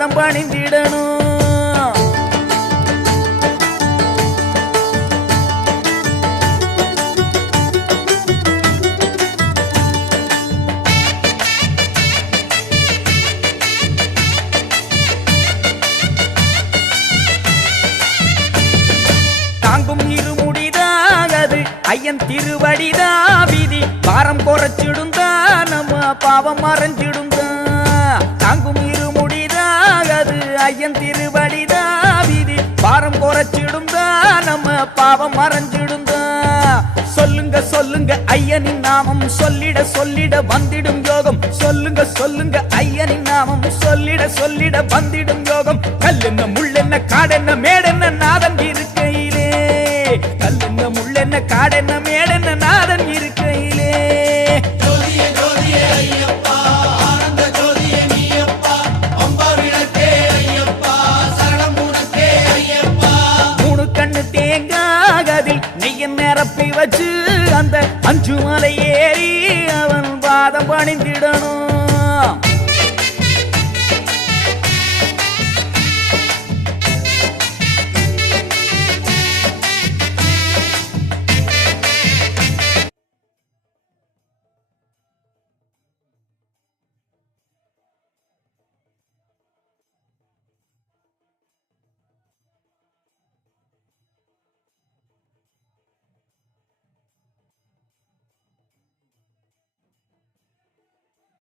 பாதம் பணிந்திடணும். தாங்கும் இருமுடிதாகது ஐயன் திருவடிதா விதி பாரம் குறைச்சிடுந்தா நம்ம பாவம் மறைஞ்சிடுந்தா. தாங்கும் இருமுடிதாகது ஐயன் திருவடிதா விதி பாரம் குறைச்சிடுந்தா நம்ம பாவம் மறைஞ்சிடுந்தா. சொல்லுங்க சொல்லுங்க ஐயனின் நாமம் சொல்லிட சொல்லிட வந்திடும் யோகம். சொல்லுங்க சொல்லுங்க ஐயனின் நாமம் சொல்லிட சொல்லிட வந்திடும் யோகம். கல்லென்ன முள்ளென்ன காடென்ன மேடென்ன நாதன் இருக்கையிலே. கல்லென்ன முள்ளென்ன காடென்ன மேடென்ன நாதன் இருக்கையிலே. ஜோதியே ஜோதியே ஐயப்பா ஆனந்த ஜோதியே நீயப்பா அம்பா விளக்கே ஐயப்பா சரணம் உனக்கே ஐயப்பா. மூணு கண்ணு தேங்காகதில் நெய்ய நிரப்பி வச்சு அந்த அஞ்சு மலையே